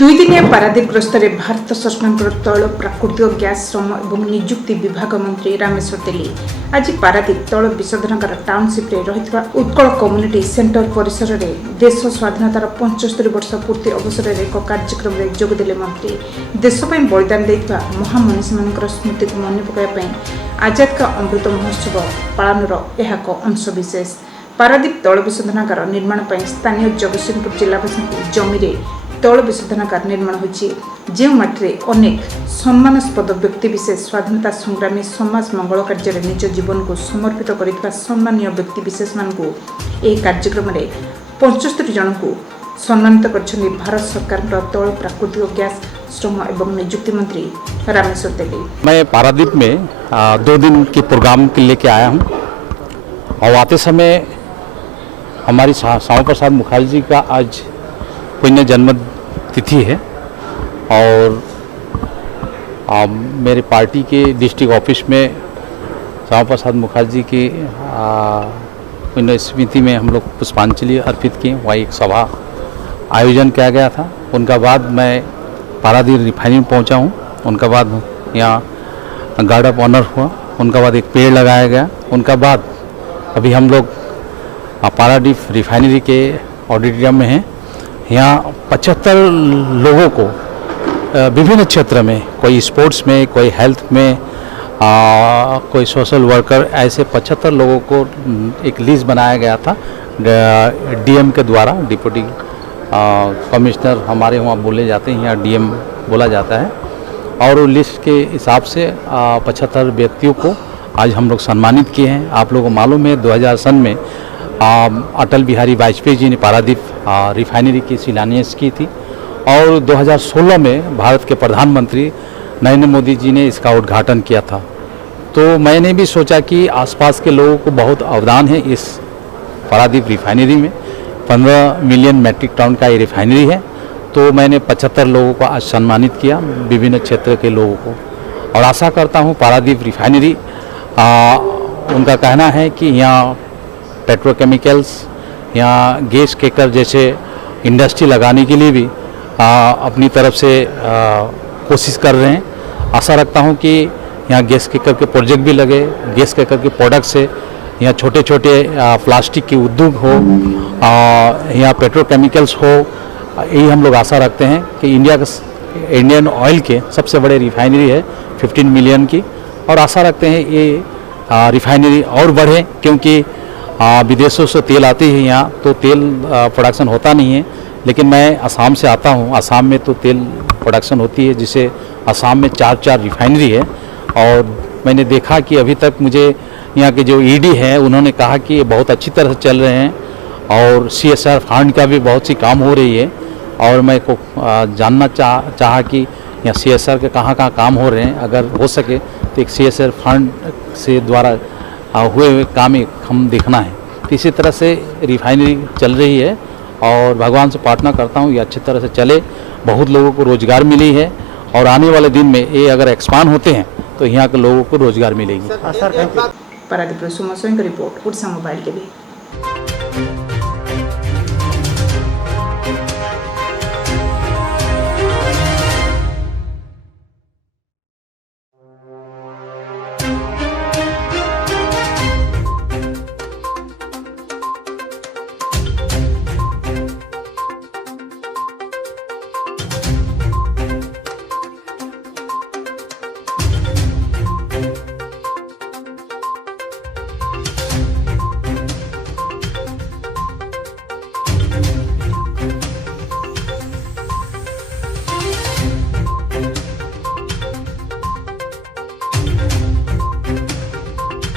दुई दिनिया पारादीप गस्तर भारत सरकार तैल प्राकृतिक गैस श्रम और निजुक्ति विभाग मंत्री रामेश्वर तेली आज पारादीप तैल विशोधनगार टाउनशिप रही उत्कल कम्युनिटी सेंटर परिसर में देश स्वाधीनतार 75 वर्ष पूर्ति अवसर में एक कार्यक्रम में जोगदेले मंत्री देशपाई बलिदान देइथिबा महामनीषी मान स्मृति को मन पकाइबाई आजाद का अमृत महोत्सव पालनर यह एक अंशविशेष। पारादीप तैल विशोधनगार निर्माण पर स्थानीय जगतसिंहपुर जिलावासी जमी तैल विशोधनगार निर्माण होछि जो माटी अनेक सम्मानास्पद व्यक्तिविशेष स्वाधीनता संग्रामी समाज मंगल कार्य निज जीवन को समर्पित कर सम्मानीय व्यक्तिविशेष मानक यह कार्यक्रम में 75 जन को सम्मानित कर भारत सरकार तैल प्राकृतिक गैस श्रम एवं निजुक्ति मंत्री रामेश्वर तेली। मैं पारादीप में 2 दिन के प्रोग्राम के लेके आया हूँ और आते समय हमारी श्यामा प्रसाद मुखर्जी जी का आज पुण्य जन्म तिथि है और मेरे पार्टी के डिस्ट्रिक्ट ऑफिस में श्यामा प्रसाद मुखर्जी की पुण्य स्मृति में हम लोग पुष्पांजलि अर्पित किए। वहाँ एक सभा आयोजन किया गया था। उनका बाद मैं पारादीप रिफाइनरी पहुँचा हूँ। उनका बाद यहाँ गार्ड ऑफ ऑनर हुआ। उनका बाद एक पेड़ लगाया गया। उनका बाद अभी हम लोग पारादीप रिफाइनरी के ऑडिटोरियम में हैं। यहाँ 75 लोगों को विभिन्न क्षेत्र में, कोई स्पोर्ट्स में, कोई हेल्थ में, कोई सोशल वर्कर, ऐसे 75 लोगों को एक लिस्ट बनाया गया था डीएम के द्वारा। डिप्टी कमिश्नर हमारे वहाँ बोले जाते हैं, यहाँ डीएम बोला जाता है। और लिस्ट के हिसाब से 75 व्यक्तियों को आज हम लोग सम्मानित किए हैं। आप लोगों को मालूम है 2000 सन में अटल बिहारी वाजपेयी जी ने पारादीप रिफाइनरी की शिलान्यास की थी और 2016 में भारत के प्रधानमंत्री नरेंद्र मोदी जी ने इसका उद्घाटन किया था। तो मैंने भी सोचा कि आसपास के लोगों को बहुत अवदान है इस पारादीप रिफाइनरी में। 15 मिलियन मैट्रिक टन का ये रिफाइनरी है। तो मैंने 75 लोगों को आज सम्मानित किया, विभिन्न क्षेत्र के लोगों को। और आशा करता हूँ पारादीप रिफाइनरी, उनका कहना है कि यहाँ पेट्रोकेमिकल्स, यहाँ गैस केकर जैसे इंडस्ट्री लगाने के लिए भी अपनी तरफ से कोशिश कर रहे हैं। आशा रखता हूँ कि यहाँ गैस केकर के प्रोजेक्ट भी लगे, गैस केकर के प्रोडक्ट से यहाँ छोटे छोटे प्लास्टिक के उद्योग हो, यहाँ पेट्रोकेमिकल्स हो। यही हम लोग आशा रखते हैं कि इंडियन ऑयल के सबसे बड़े रिफाइनरी है 15 मिलियन की। और आशा रखते हैं ये रिफाइनरी और बढ़े, क्योंकि विदेशों से तेल आते हैं यहाँ, तो तेल प्रोडक्शन होता नहीं है। लेकिन मैं असम से आता हूँ। असम में तो तेल प्रोडक्शन होती है, जिसे असम में 4 रिफाइनरी है। और मैंने देखा कि अभी तक मुझे यहाँ के जो ईडी हैं उन्होंने कहा कि ये बहुत अच्छी तरह से चल रहे हैं और CSR फंड का भी बहुत सी काम हो रही है। और मैं को जानना चाहा कि यहाँ CSR के कहाँ काम हो रहे हैं। अगर हो सके तो एक CSR फंड से द्वारा हुए काम हम देखना है। तो इसी तरह से रिफाइनरी चल रही है और भगवान से प्रार्थना करता हूँ ये अच्छी तरह से चले। बहुत लोगों को रोज़गार मिली है और आने वाले दिन में ये अगर एक्सपांड होते हैं तो यहाँ के लोगों को रोज़गार मिलेगी। पारादीप सुमन की रिपोर्ट, उड़ीसा मोबाइल के भी।